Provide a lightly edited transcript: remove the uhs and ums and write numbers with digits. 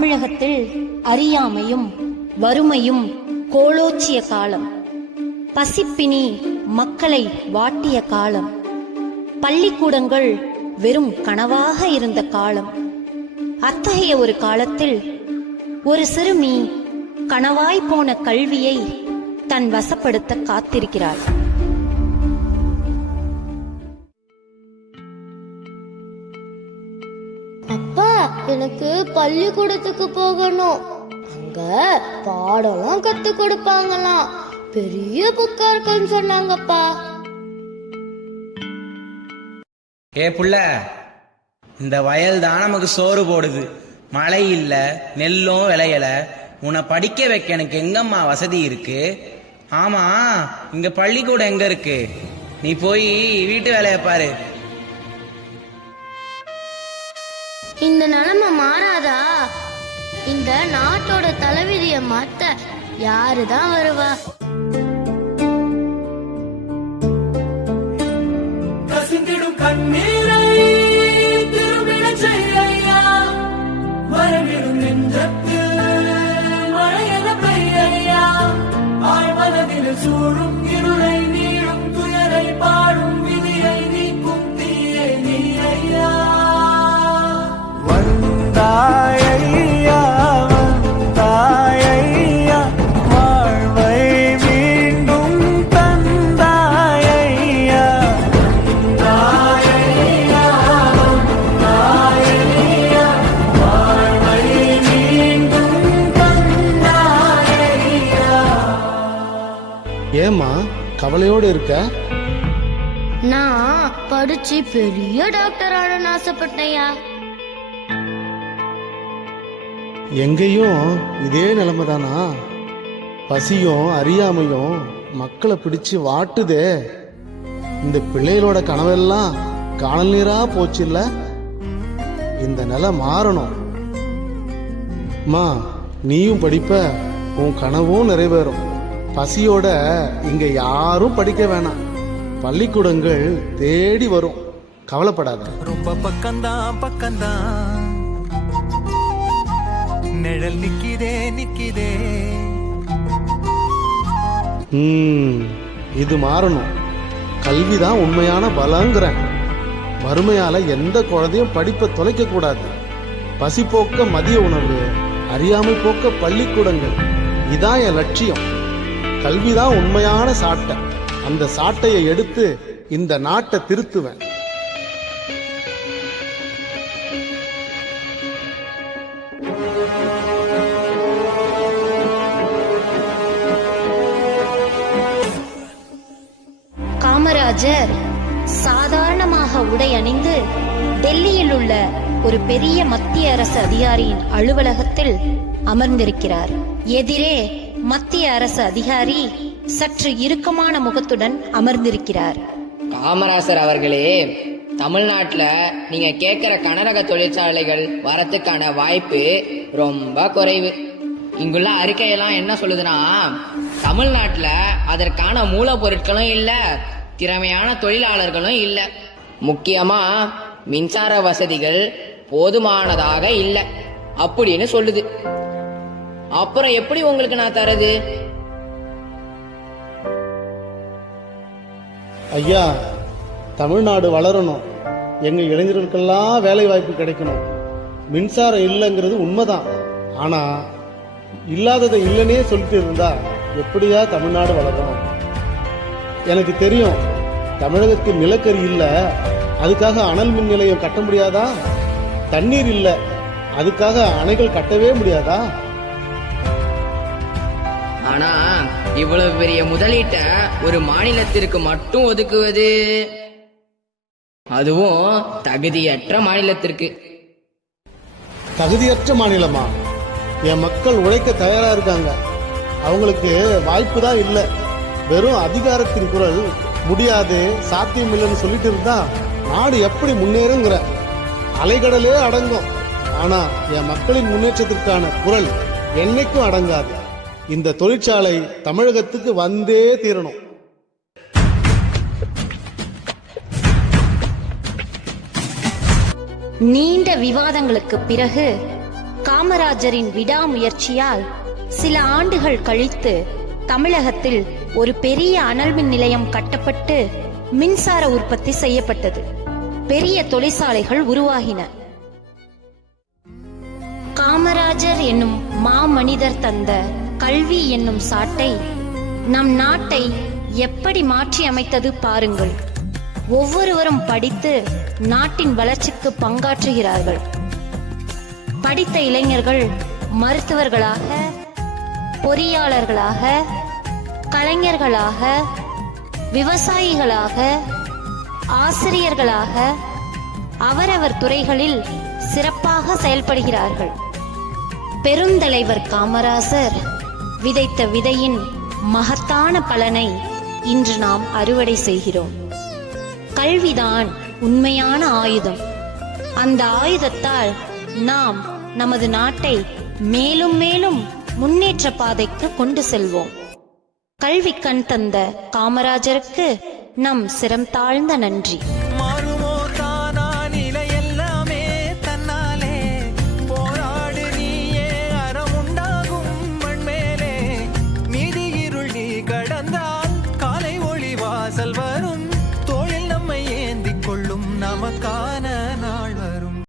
தமிழகத்தில் அறியாமையும் வறுமையும் கோலோச்சிய காலம். பசிப்பினி மக்களை வாட்டிய காலம். பள்ளிக்கூடங்கள் வெறும் கனவாக இருந்த காலம். அத்தகைய ஒரு காலத்தில் ஒரு சிறுமி கனவாய் போன கல்வியை தன் வசப்படுத்த காத்திருக்கிறாள். அப்பா, எனக்கு பள்ளிக்கூடத்துக்கு போகணும். அங்க பாடம்லாம் கத்து கொடுப்பாங்களாம். பெரிய புக்கா இருக்குன்னு சொன்னாங்கப்பா. ஏ புள்ள, இந்த வயல் தான் நமக்கு சோறு போடுது. மழை இல்ல, நெல்லும் விளையல. உன்னை படிக்க வைக்க எனக்கு எங்கம்மா வசதி இருக்கு? ஆமா, இங்க பள்ளிக்கூடம் எங்க இருக்கு? நீ போய் வீட்டு வேலையை பாரு. இந்த நிலைமை மாறாதா? இந்த நாட்டோட தலைவிதிய மாத்த யாருதான் வருவா? கண்ணீரை திரும்பிட செய்யா, வரவிடும் நெஞ்சத்தில் மழையென பெய்யா, ஆழ்மனதில் சூழும் இருளை நீளும் துயரை பாடும் விதியை நீக்கும் தீயை நீ ஐயா. வந்தாயா வந்தாயா, வாழ்வை மீண்டும் தந்தாயா. ஏமா கவலையோடு இருக்க? நான் படிச்சு பெரிய டாக்டர் ஆனு ஆசைப்பட்டேயா. எங்கேயும் இதே நிலைமைதானா? பசியும் அறியாமையும் மக்களை பிடிச்சு வாட்டுதே. இந்த பிள்ளைகளோட கனவெல்லாம் காணல் நீரா போச்சு இல்ல? இந்த நிலை மாறணும். மா, நீயும் படிப்ப, உன் கனவும் நிறைவேறும். பசியோட இங்க யாரும் படிக்க வேணாம். பள்ளிக்கூடங்கள் தேடி வரும். கவலைப்படாத. ரொம்ப பக்கம்தான் பக்கம்தான், நிழல் நிக்கிதே நிக்கிதே. இது மாறணும். கல்விதான் உண்மையான பலங்கிறேன். வறுமையால எந்த குழந்தையும் படிப்பை தொலைக்க கூடாது. பசி போக்க மதிய உணவு, அறியாமை போக்க பள்ளிக்கூடங்கள், இதான் என் லட்சியம். கல்விதான் உண்மையான சாட்டை. அந்த சாட்டையை எடுத்து இந்த நாட்டை திருத்துவேன். காமராஜர் சாதாரணமாக உடை அணிந்து டெல்லியில் உள்ள ஒரு பெரிய மத்திய அரசு அதிகாரியின் அலுவலகத்தில் அமர்ந்திருக்கிறார். எதிரே மத்திய அரசு அதிகாரி சற்று இறுக்கமான முகத்துடன் அமர்ந்திருக்கிறார். காமராசர் அவர்களே, தமிழ்நாட்டுல நீங்க கேட்கிற கனரக தொழிற்சாலைகள் வரத்துக்கான வாய்ப்பு ரொம்ப குறைவு. இங்குள்ள அறிக்கையெல்லாம் என்ன சொல்லுதுன்னா, தமிழ்நாட்டுல அதற்கான மூலப்பொருட்களும் இல்ல, திறமையான தொழிலாளர்களும் இல்ல, முக்கியமா மின்சார வசதிகள் போதுமானதாக இல்ல அப்படின்னு சொல்லுது. அப்புறம் எப்படி உங்களுக்கு நான் தரது? ஐயா, தமிழ்நாடு வளரணும். எங்க இளைஞர்களுக்கெல்லாம் வேலை வாய்ப்பு கிடைக்கணும். மின்சாரம் இல்லைங்கிறது உண்மைதான். ஆனா இல்லாததை இல்லைன்னே சொல்லிட்டு இருந்தா எப்படியா தமிழ்நாடு வளரும்? எனக்கு தெரியும், தமிழகத்தில் நிலக்கரி இல்ல, அதுக்காக அனல் மின் நிலையம் கட்ட முடியாதா? தண்ணீர் இல்ல, அதுக்காக அணைகள் கட்டவே முடியாதா? ஆனா இவ்வளவு பெரிய முதலீட்ட ஒரு மாநிலத்திற்கு மட்டும் ஒதுக்குவது, அதுவும் தகுதியற்ற மாநிலத்திற்கு. தகுதியற்ற மாநிலமா? என் மக்கள் உழைக்க தயாரா இருக்காங்க. அவங்களுக்கு வாய்ப்பு தான் இல்லை. வெறும் அதிகாரத்தின் குரல் முடியாது, சாத்தியம் இல்லைன்னு சொல்லிட்டு இருந்தா நாடு எப்படி முன்னேறுங்கிற? அலைகடலே அடங்கும். ஆனா என் மக்களின் முன்னேற்றத்திற்கான குரல் என்னைக்கும் அடங்காது. இந்த தொழிற்சாலை தமிழகத்துக்கு வந்தே தீரணும். நீண்ட விவாதங்களுக்கு பிறகு காமராஜரின் விடாமுயற்சியால் சில ஆண்டுகள் கழித்து தமிழகத்தில் ஒரு பெரிய அனல் மின் நிலையம் கட்டப்பட்டு மின்சார உற்பத்தி செய்யப்பட்டது. பெரிய தொழிற்சாலைகள் உருவாகின. காமராஜர் என்னும் மாமனிதர் தந்த கல்வி என்னும் சாட்டை நம் நாட்டை எப்படி மாற்றி அமைத்தது பாருங்கள். ஒவ்வொருவரும் படித்து நாட்டின் வளர்ச்சிக்கு பங்காற்றுகிறார்கள். படித்த இளைஞர்கள் மருத்துவர்களாக, பொறியாளர்களாக, கலைஞர்களாக, விவசாயிகளாக, ஆசிரியர்களாக அவரவர் துறைகளில் சிறப்பாக செயல்படுகிறார்கள். பெருந்தலைவர் காமராசர் விதைத்த விதையின் மகத்தான பலனை இன்று நாம் அறுவடை செய்கிறோம். கல்விதான் உண்மையான ஆயுதம். அந்த ஆயுதத்தால் நாம் நமது நாட்டை மேலும் மேலும் முன்னேற்ற பாதைக்கு கொண்டு செல்வோம். கல்வி கண் தந்த காமராஜருக்கு நம் சிரம் தாழ்ந்த நன்றி.